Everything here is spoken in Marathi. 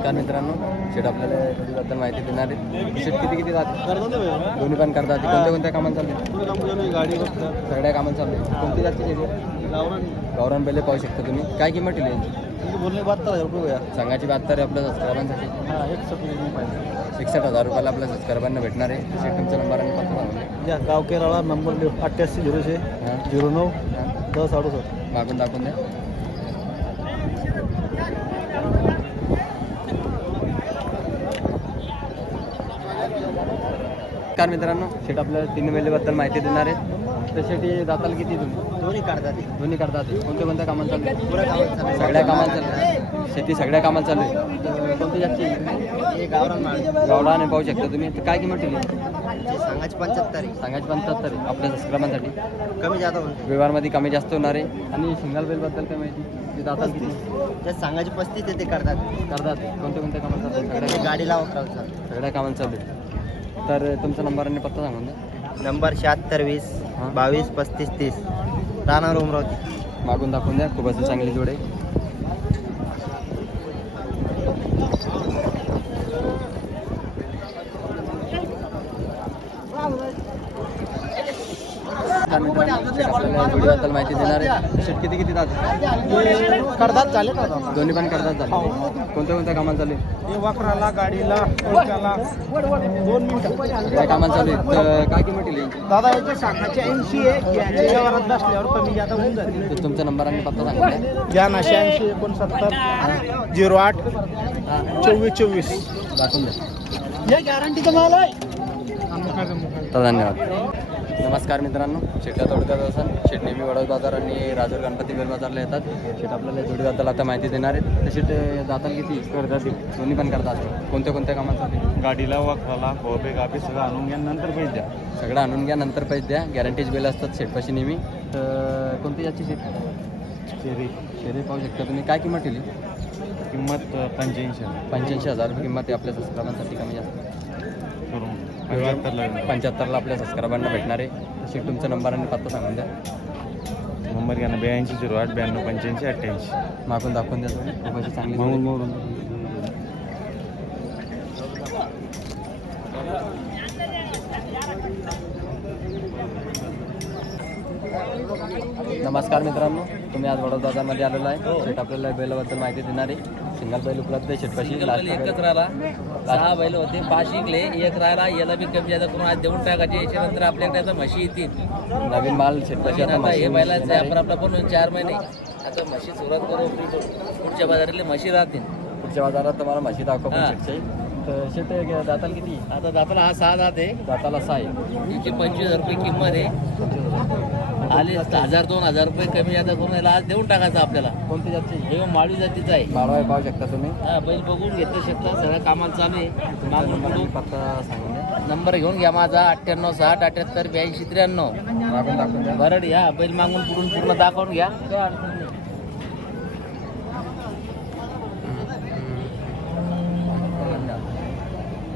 नमस्कार मित्रांनो शेट आपल्याला जोडीबद्दल माहिती देणार आहे. शेट किती किती जाते? दोन्ही पण करतात. कोणत्या कोणत्या कामात चालू आहे? गाडी सगळ्या कामात चालू आहे कोणती जास्त शेती आहे? गावरान बेले पाहू शकता तुम्ही. काय किंमत ठेवली यांची? बोलणे बहात्तर हजार रुपये सांगायची बहात्तर आहे आपल्या सबस्क्रायबांसाठी हा एकसष्ट हजार रुपयाला आपल्या सबस्क्रायबांना भेटणार आहे. शेट तुमचा नंबर आणि पत्ता सांगून द्या. या गाव केराळा नंबर अठ्ठ्याऐंशी झिरो हां. झिरो नऊ दस अडुसष्ट. मागून दाखवून द्या. नमस्कार मित्रांनो. शेट आपल्याला तीन वेळेबद्दल माहिती देणार आहे त्यासाठी दाताल किती तुम्ही? दोन्ही काढतात दोन्ही करतात कोणत्या कोणत्या कामात चालू आहे? आहे. सगळ्या कामात चालू आहे. शेती सगळ्या कामात चालू आहे. कोणती जास्त हे माळ. गावडाने पाहू शकता तुम्ही. तर काय किंमत ठेवली? सांगायचे पंच्याहत्तर सांगायची पंच्याहत्तर आहे. आपल्या सबस्क्रायबांसाठी कमी म्हणते व्यवहारमध्ये कमी जास्त होणार आहे. आणि सिंगल बेलबद्दल काय माहिती? ते दाताल किती? जे सांगायचे पस्तीस ते ते करतात. करतात. कोणत्या कोणत्या कामात चालू आहे? सगळ्या गाडीला वापरायचं सगळ्या कामात चालू आहे. तर तुमचा नंबर आणि पत्ता सांगून द्या नंबर शहात्तर वीस हां. बावीस पस्तीस तीस. राहणार उमरावती मागून दाखवून द्या खूप असं चांगली जोड. मित्रांनो, जोडीबद्दल माहिती देणार आहे. शेट किती किती चालेल का दोन्ही पण करतात झाले. कोणत्या कोणत्या कामात चालू आहे हे वाकराला गाडीला दोन मिनिटं. सगळ्या कामात चालू आहे तर काय किंमत येईल? दादा याचे सांगायचे ऐंशी आहे. व्यवहारात बसल्यावर कमी जादा होऊन जाते. तुमचा नंबर आणि पत्ता घ्या ना शहाऐंशी एकोणसत्तर झिरो आठ हां. चोवीस चोवीस. दाखवून द्या. हे गॅरंटी धन्यवाद. नमस्कार मित्रांनो. शेटला तोडक्यात असाल शेट नेहमी वडोद बाजार आणि राजूर गणपती बेल बाजारला येतात. शेट आपल्याला जोडीबद्दल आता माहिती देणार आहेत. तर शेट जाताल किती? करतात दोन्ही पण करतात. कोणत्या कोणत्या कामासाठी? गाडीला वाकराला गोबे गाबे सगळं आणून घ्या नंतर पैसे द्या. सगळं आणून घ्या नंतर पैसे द्या. गॅरंटीज बेल असतात शेटपाशी नेहमी. तर कोणती याची शेट शेरी. शेरे पाहू शकता तुम्ही. काय किंमत ठेवली? किंमत पंच्याऐंशी पंच्याऐंशी हजार. रुपये किंमत आहे आपल्या सबस्क्रायबांसाठी कमी जास्त. पंच्याहत्तरला आपल्या सबस्क्रायबांना भेटणार आहे. शेट तुमचा नंबर आणि पत्ता सांगून द्या. नंबर घ्या ना ब्याऐंशी झिरो आठ ब्याण्णव पंच्याऐंशी अठ्ठ्याऐंशी. मागून दाखवून द्या अशी चांगली म्हणून. म्हणून नमस्कार मित्रांनो तुम्ही आज वडोद बाजारमध्ये आलेलो आहे. शेट आपल्याला बैलाबद्दल माहिती देणार आहे सिंगल बैल उपलब्ध आहे. शेटपाशी एकच राहिला. सहा बैल होते पाच शिकले एक राहिला. याला बी कमी जादा करून आज देऊन टाकायचे. याच्यानंतर आपल्याकडे आता म्हशी येतील. नवीन माल शेटपाशी आता हे बैलाचे. आपण आपला पण चार महिने. आता म्हशी सुरुवात करू. पुढच्या बाजारातले म्हशी राहतील. पुढच्या बाजारात तुम्हाला म्हशी दाखव हे. दाताल किती? आता दाताला हा सहा दात आहे. दाताला सहा आहे. पंचवीस हजार रुपये किंमत आहे. आले हजार दोन हजार रुपये कमी जादा करून याला आज देऊन टाकायचं आपल्याला. कोणती जातची? हे माळी जातीचं आहे. माळवा पाहू शकता तुम्ही. हा बैल बघून घेतलं शकता सगळ्या कामाला चालू आहे. मागून पत्ता सांगून नंबर घेऊन घ्या माझा अठ्ठ्याण्णव साठ अठ्याहत्तर ब्याऐंशी त्र्याण्णव. मागून दाखवून द्या. बरं या बैल मागून पुढून पूर्ण दाखवून घ्या.